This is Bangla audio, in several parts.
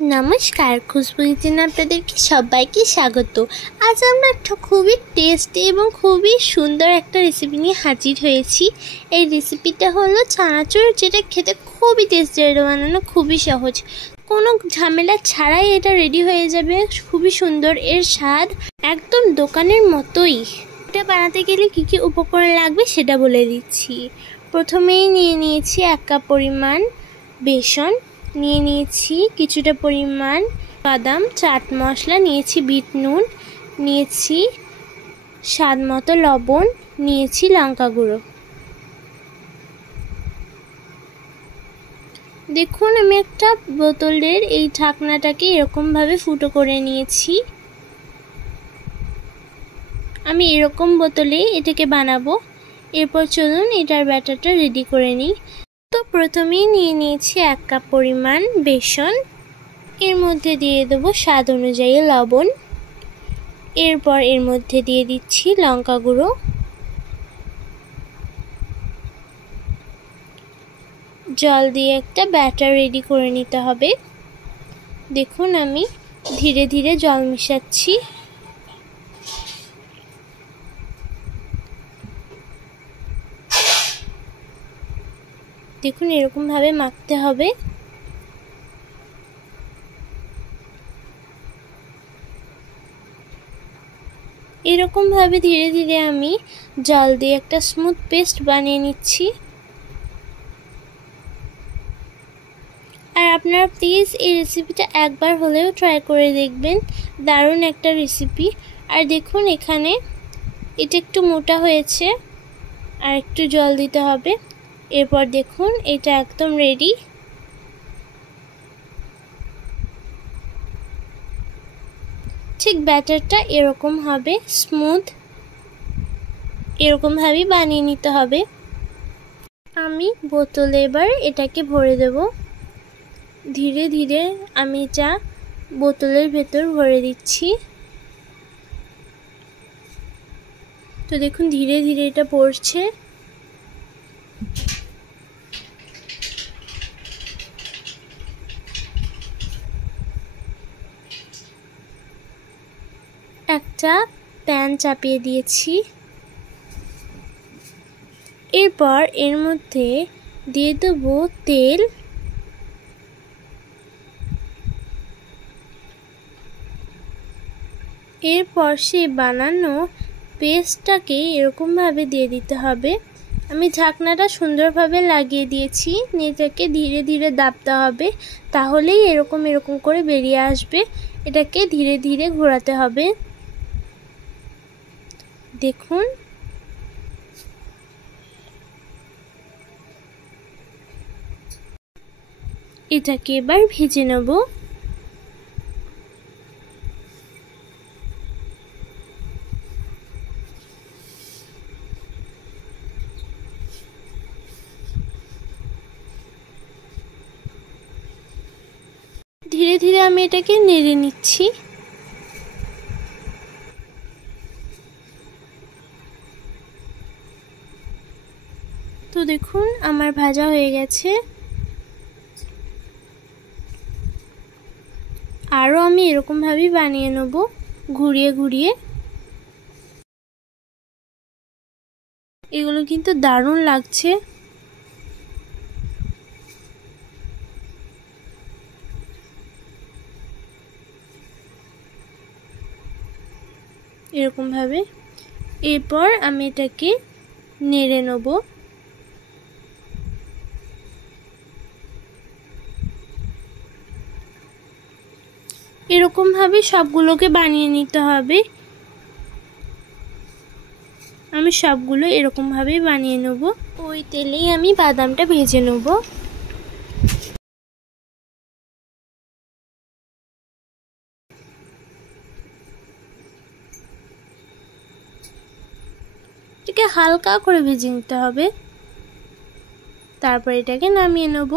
নমস্কার, খুশবু কিচেনে আপনাদেরকে সবাইকে স্বাগত। আজ আমরা একটা খুবই টেস্টি এবং খুবই সুন্দর একটা রেসিপি নিয়ে হাজির হয়েছি। এই রেসিপিটা হলো চানাচুর, যেটা খেতে খুবই টেস্টি। এটা বানানো খুবই সহজ, কোনো ঝামেলা ছাড়াই এটা রেডি হয়ে যাবে। খুবই সুন্দর এর স্বাদ, একদম দোকানের মতোই। এটা বানাতে গেলে কী কী উপকরণ লাগবে সেটা বলে দিচ্ছি। প্রথমেই নিয়ে নিয়েছি 1 কাপ পরিমাণ বেসন, নিয়ে নিয়েছি কিছুটা পরিমাণ বাদাম, চাট মশলা নিয়েছি, বিট নুন নিয়েছি, স্বাদ মতো লবণ নিয়েছি, লঙ্কা গুঁড়ো। দেখুন, আমি একটা বোতলের এই ঢাকনাটাকে এরকমভাবে ফুটো করে নিয়েছি। আমি এরকম বোতলে এটাকে বানাবো। এরপর চলুন এটার ব্যাটারটা রেডি করে নিই। তো প্রথমেই নিয়ে নিয়েছি 1 কাপ পরিমাণ বেসন, এর মধ্যে দিয়ে দেবো স্বাদ অনুযায়ী লবণ। এরপর এর মধ্যে দিয়ে দিচ্ছি লঙ্কা গুঁড়ো, জল দিয়ে একটা ব্যাটার রেডি করে নিতে হবে। দেখুন, আমি ধীরে ধীরে জল মেশাচ্ছি। দেখুন, এরকমভাবে মাখতে হবে। এরকমভাবে ধীরে ধীরে আমি জল দিয়ে একটা স্মুথ পেস্ট বানিয়ে নিচ্ছি। আর আপনারা প্লিজ এই রেসিপিটা একবার হলেও ট্রাই করে দেখবেন, দারুণ একটা রেসিপি। আর দেখুন, এখানে এটা একটু মোটা হয়েছে, আর একটু জল দিতে হবে। এরপর দেখুন, এটা একদম রেডি। ঠিক ব্যাটারটা এরকম হবে, স্মুথ, এরকমভাবেই বানিয়ে নিতে হবে। আমি বোতলে এবার এটাকে ভরে দেব। ধীরে ধীরে আমি যা বোতলের ভেতর ভরে দিচ্ছি। তো দেখুন, ধীরে ধীরে এটা পড়ছে। একটা প্যান চাপিয়ে দিয়েছি। এরপর এর মধ্যে দিয়ে দেবো তেল। এরপর সেই বানানো পেস্টটাকে এরকমভাবে দিয়ে দিতে হবে। আমি ঢাকনাটা সুন্দরভাবে লাগিয়ে দিয়েছি। এটাকে ধীরে ধীরে দাবতে হবে, তাহলেই এরকম এরকম করে বেরিয়ে আসবে। এটাকে ধীরে ধীরে ঘোরাতে হবে। দেখুন, এটাকে এবার ভেজে নেব। ধীরে ধীরে আমি এটাকে নেড়ে নিচ্ছি। তো দেখুন, আমার ভাজা হয়ে গেছে। আরও আমি এরকমভাবেই বানিয়ে নেব, ঘুরিয়ে ঘুরিয়ে। এগুলো কিন্তু দারুণ লাগছে। এরকমভাবে। এরপর আমি এটাকে নেড়ে নেব। এরকমভাবে সবগুলোকে বানিয়ে নিতে হবে। আমি সবগুলো এরকমভাবেই বানিয়ে নেব। ওই তেলেই আমি বাদামটা ভেজে নেব। এটাকে হালকা করে ভেজে নিতে হবে। তারপর এটাকে নামিয়ে নেব।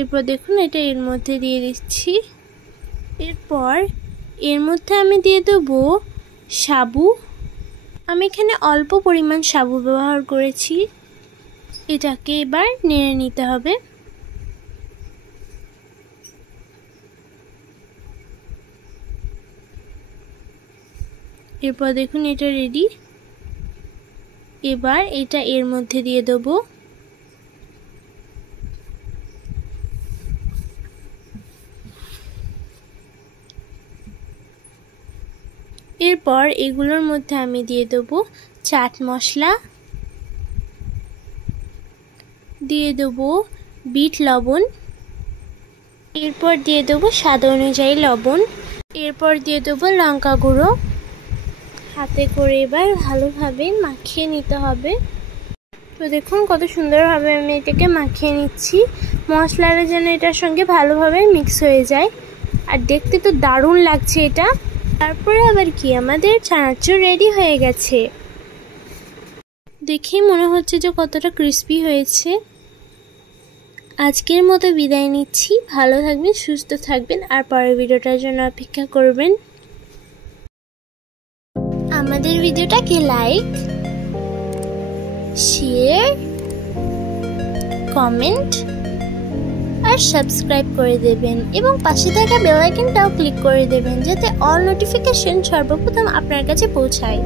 এরপর দেখুন, এটা এর মধ্যে দিয়ে দিচ্ছি। এরপর এর মধ্যে আমি দিয়ে দেবো সাবু। আমি এখানে অল্প পরিমাণ সাবু ব্যবহার করেছি। এটাকে এবার নেড়ে নিতে হবে। এরপর দেখুন এটা রেডি। এবার এটা এর মধ্যে দিয়ে দেবো। এরপর এগুলোর মধ্যে আমি দিয়ে দেবো চাট মশলা, দিয়ে দেবো বিট লবণ, এরপর দিয়ে দেবো স্বাদ অনুযায়ী লবণ, এরপর দিয়ে দেবো লঙ্কা গুঁড়ো। হাতে করে এবার ভালোভাবে মাখিয়ে নিতে হবে। তো দেখুন কত সুন্দরভাবে আমি এটাকে মাখিয়ে নিচ্ছি। মশলাটা যেন এটার সঙ্গে ভালোভাবে মিক্স হয়ে যায়, আর দেখতে তো দারুণ লাগছে এটা। তারপরে আবার কি, আমাদের চানাচুর রেডি হয়ে গেছে। দেখেই মনে হচ্ছে যে কতটা ক্রিস্পি হয়েছে। আজকের মতো বিদায় নিচ্ছি। ভালো থাকবেন, সুস্থ থাকবেন, আর পরের ভিডিওটার জন্য অপেক্ষা করবেন। আমাদের ভিডিওটাকে লাইক, শেয়ার, কমেন্ট আর সাবস্ক্রাইব করে দেবেন, এবং পাশে থাকা বেল আইকনটাও ক্লিক করে দেবেন, যাতে অল নোটিফিকেশন সর্বপ্রথম আপনার কাছে পৌঁছায়।